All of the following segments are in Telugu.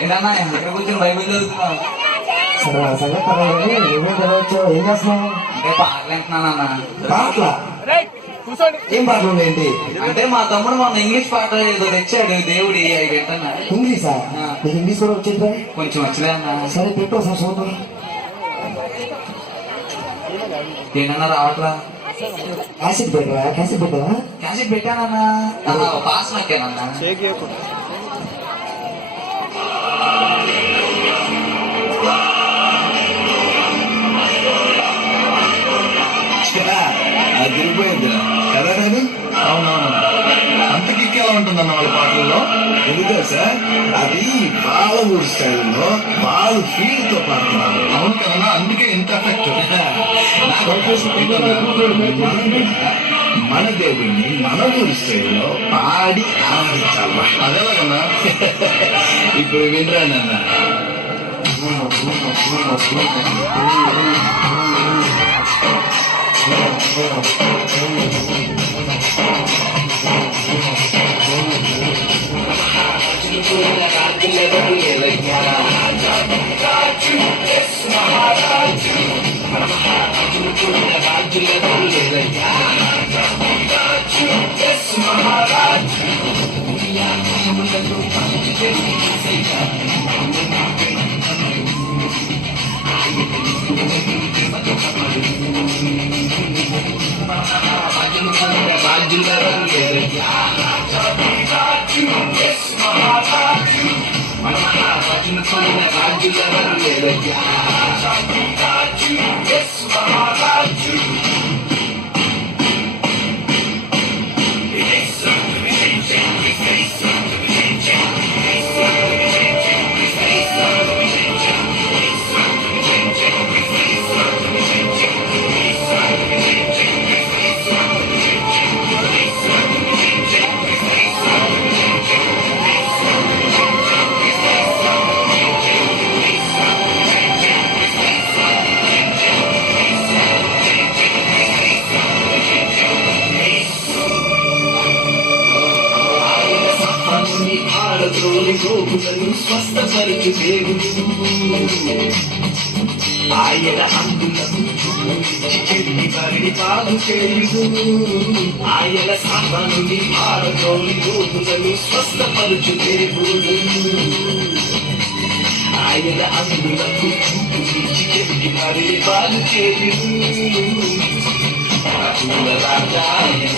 ఏంటన్నా ఇక్కడ కూర్చొని బైబిల్ చదువుతున్నావు? సంగతి నువ్వే చదవచ్చు. ఏం చేస్తున్నావు? అంటే పాటలు వింటున్నానన్నా. పాటల ఏం పాటలు ఏంటి? అంటే మా తమ్ముడు మొన్న ఇంగ్లీష్ పాట ఏదో తెచ్చాడు దేవుడి, అవి వింటున్నా. ఇంగ్లీషా? నీకు ఇంగ్లీష్ కూడా వచ్చిందా? కొంచెం వచ్చలే అన్న. సరే పెట్టు ఒకసారి చూద్దాం. ఏంటన్నా రావట్లా? క్యాసెట్ పెట్టరా? క్యాసెట్ పెట్టరా? క్యాసెట్ పెట్టానన్నా. పాస్ నొక్కానన్నా. అది తిరిగిపోయిందిరా కదా నేను. అవునవును, అంత కిక్ ఎలా ఉంటుందన్న వాళ్ళ పాటల్లో. ఎందుకు సార్, అది బాలవూరు స్టైల్లో బాలు ఫీల్ తో పాడుతున్నారు. అవును కదన్నా, అందుకే ఇంత ఎఫెక్ట్. మన దేవుడిని మన ఊరి స్టైల్లో పాడి ఆనందించాలి. అదేలాగన్నా ఇప్పుడు వినరా నాన్న. స్వస్థపరచు దేవుడు ఆయన అందులకు చెల్లి బరిడి పాలు చేయుడు. ఆయన సామానుని భారతోని రోగులను స్వస్థపరచు దేవుడు. ఆయన అందులకు చెల్లి బరిడి పాలు చేయుడు. రాజాయనే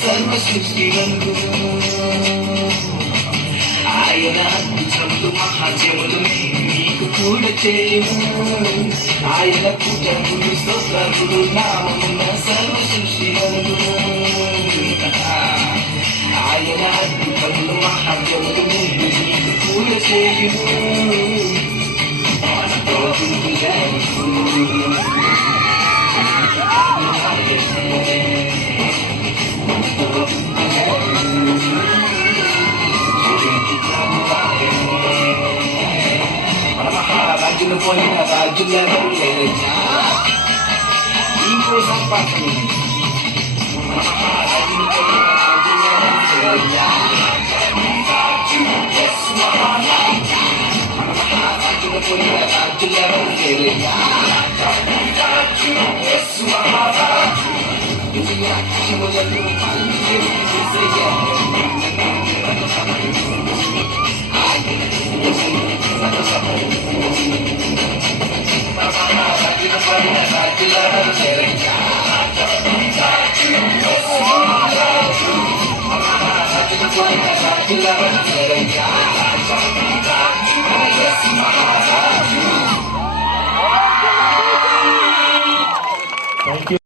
సర్వ సృష్టి ఆయన అద్భుతములు మహాత్యములు నీకు కూడా చేయము. ఆయన పూజములు స్తోత్రములు నామమున సర్వ సృష్టి ఆయన అద్భుతములు మహాత్యములు నీకు కూడా చేయము. రాజులు పోయిన రాజులను ఇంకో సంపాదన రాజులు పోయిన రాజులను రాజుల పోయిన రాజులను చేరయ్యా యేసు మహారాజు దునియా శివులను పాలించే యేసయ్యా రాజుల పోయిన రాజులను చేరయ్యా రాజుల పోయిన రాజులను చేరయ్యా యేసు మహారాజు